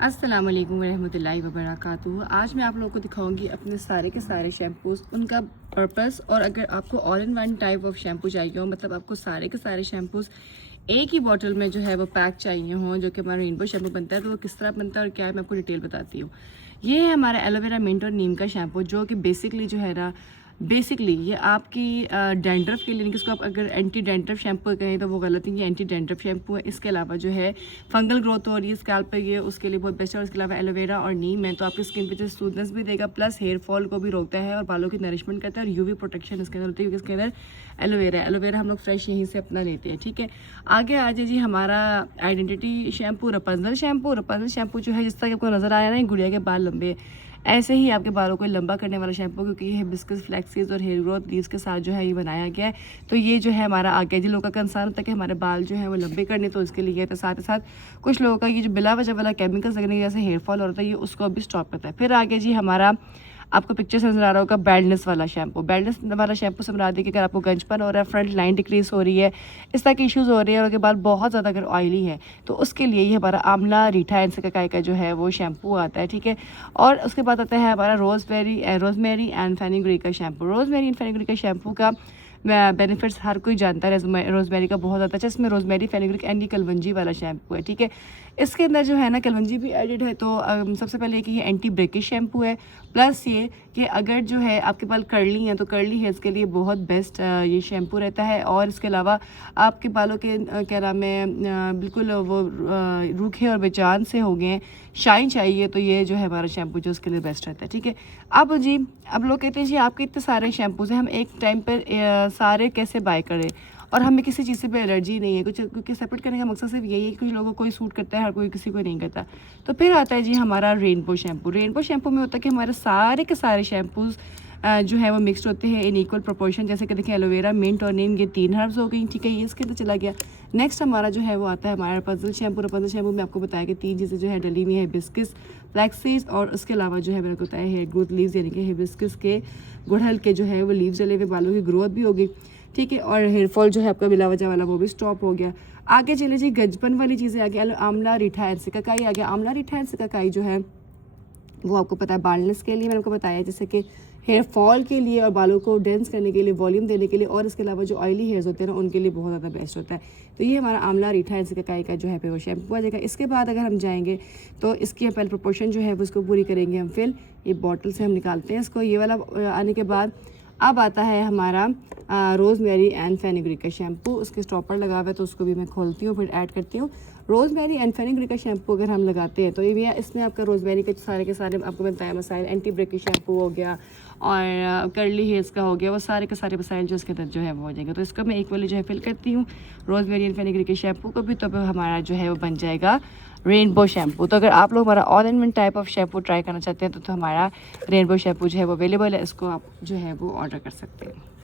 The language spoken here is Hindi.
अस्सलाम वालेकुम रहमतुल्लाहि व बरकातुहू। आज मैं आप लोगों को दिखाऊंगी अपने सारे के सारे शैम्पूज़, उनका पर्पस। और अगर आपको all in one type of shampoo चाहिए हो, मतलब आपको सारे के सारे शैम्पूज़ एक ही बॉटल में जो है वो पैक चाहिए हों, जो कि हमारा रेनबो शैम्पू बनता है, तो वो किस तरह बनता है और क्या है मैं आपको डिटेल बताती हूँ। ये है हमारा एलोवेरा मिंट और नीम का शैम्पू, जो कि बेसिकली जो है ना, बेसिकली ये आपकी डैंड्रफ के लिए, यानी कि इसको आप अगर एंटी डैंड्रफ शैम्पू कहें तो वो गलत है। ये एंटी डैंड्रफ शैम्पू है। इसके अलावा जो है फंगल ग्रोथ हो रही है स्कैल्प पे, ये उसके लिए बहुत बेस्ट है। और इसके अलावा एलोवेरा और नीम है, तो आपकी स्किन पे जो स्मूथनेस भी देगा, प्लस हेयर फॉल को भी रोकता है और बालों की नरिशमेंट करता है, और यूवी प्रोटेक्शन इसके अंदर होती है, क्योंकि इसके अंदर एलोवेरा हम लोग फ्रेश यहीं से अपना लेते हैं। ठीक है, आगे आ जाए जी हमारा आइडेंटिटी शैम्पू, रपंजल शैम्पू जो है, जिस तरह आपको नजर आया ना, गुड़िया के बाल लंबे, ऐसे ही आपके बालों को लंबा करने वाला शैम्पू, क्योंकि ये हिबिस्कस फ्लैक्सीज और हेयर ग्रोथ लीव्स के साथ जो है ये बनाया गया है। तो ये जो है हमारा आ गया। जिन लोगों का कंसर्न होता है कि हमारे बाल जो है वो लंबे करने, तो उसके लिए तो साथ ही साथ कुछ लोगों का ये जो बिला वजह वाला केमिकल्स लगने की वजह से हेयर फॉल हो रहा था, ये उसको भी स्टॉप करता है। फिर आगे जी हमारा, आपको पिक्चर से नजर आ रहा होगा, बैल्डनेस वाला शैम्पू से बना दी कि अगर आपको गंजपन हो रहा है, फ्रंट लाइन डिक्रीज हो रही है, इस तरह के इश्यूज़ हो रहे हैं, और उसके बाद बहुत ज़्यादा अगर ऑयली है, तो उसके लिए ये हमारा आमला रीठा एनसिकाई का जो है वो शैम्पू आता है। ठीक है, और उसके बाद आता है हमारा रोजमेरी एंड फेनिग्रीक का शैम्पू। रोजमेरी एंड फेनिग्रीक का शैम्पू का बेनिफिट्स हर कोई जानता है रोजमेरी का बहुत ज़्यादा अच्छा। इसमें रोजमेरी, फेनिग्रीक एंड ये कलवंजी वाला शैम्पू है। ठीक है, इसके अंदर जो है ना कलवंजी भी एडिड है। तो सबसे पहले कि ये एंटी ब्रेकेज शैम्पू है, प्लस ये कि अगर जो है आपके बाल कर्ली हैं तो कर्ली हेयर्स के लिए बहुत बेस्ट ये शैम्पू रहता है। और इसके अलावा आपके बालों के क्या नाम है, बिल्कुल वो रूखे और बेजान से हो गए, शाइन चाहिए, तो ये जो है हमारा शैम्पू जो उसके लिए बेस्ट रहता है। ठीक है, अब जी अब लोग कहते हैं जी आपके इतने सारे शैम्पूज़ हैं, हम एक टाइम पर सारे कैसे बाय करें, और हमें किसी चीज़ से भी एलर्जी नहीं है कुछ, क्योंकि सेपरेट करने का मकसद सिर्फ यही है कि कुछ लोगों को कोई सूट करता है, हर कोई किसी को नहीं करता। तो फिर आता है जी हमारा रेनबो शैम्पू में होता है कि हमारे सारे के सारे शैम्पूज़ जो है वो मिक्सड होते हैं इन इक्वल प्रोपोर्शन। जैसे कि देखिए एलोवेरा, मिंट और नीम, ये 3 हर्ब्स हो गई। ठीक है, ये इसके अंदर चला गया। नेक्स्ट हमारा जो है वो आता है हमारा रपंजल शैम्पू में आपको बताया कि 3 चीज़ें जो है डली हुई है, हिबिस्कस फ्लैक्सीड्स, और उसके अलावा जो है मैंने को बताया हेयर ग्रोथ लीव्स, यानी कि हिबिस्कस के गुड़हल के जो है वो लीव्स डले हुए, बालों की ग्रोथ भी होगी। ठीक है, और हेयर फॉल जो है आपका बिला वजह वाला वो भी स्टॉप हो गया। आगे चले जी गंजपन वाली चीज़ें आ गया, आमला रीठा एनसिकाई आ गया। आमला रीठा एनसिकाई जो है वो आपको पता है बाल्डनेस के लिए, मैंने आपको बताया, जैसे कि हेयर फॉल के लिए और बालों को डेंस करने के लिए, वॉल्यूम देने के लिए, और इसके अलावा जो ऑयली हेयर्स होते हैं ना उनके लिए बहुत ज़्यादा बेस्ट होता है। तो ये हमारा आमला रीठा एनसिकाई का जो है वो शैम्पू आ जाएगा। इसके बाद अगर हम जाएंगे तो इसकी पहले प्रोपोर्शन जो है वो उसको पूरी करेंगे हम। फिर ये बॉटल से हम निकालते हैं इसको, ये वाला आने के बाद अब आता है हमारा रोज़मेरी एंड फेनिग्रीक का शैम्पू। उसके स्टॉपर लगा हुआ है तो उसको भी मैं खोलती हूँ, फिर ऐड करती हूँ। रोज़मेरी एंड फेनिग्रीक का शैम्पू अगर हम लगाते हैं तो ये भैया इसमें आपका रोज़मेरी के सारे के सारे आपको बताया मसाइल, एंटी ब्रेकेज शैम्पू हो गया और कर्ली हेयर्स का हो गया, वो सारे के सारे मसाइल जो इसके अंदर जो है वो हो जाएंगे। तो इसको मैं इक्वली जो है फिल करती हूँ रोज़मेरी एंड फेनिग्रीक के शैम्पू को भी, तो हमारा जो है वो बन जाएगा रेनबो शैम्पू। तो अगर आप लोग हमारा all in one type of shampoo try करना चाहते हैं तो हमारा रेनबो शैम्पू जो है वो अवेलेबल है, इसको आप जो है वो ऑर्डर कर सकते हैं।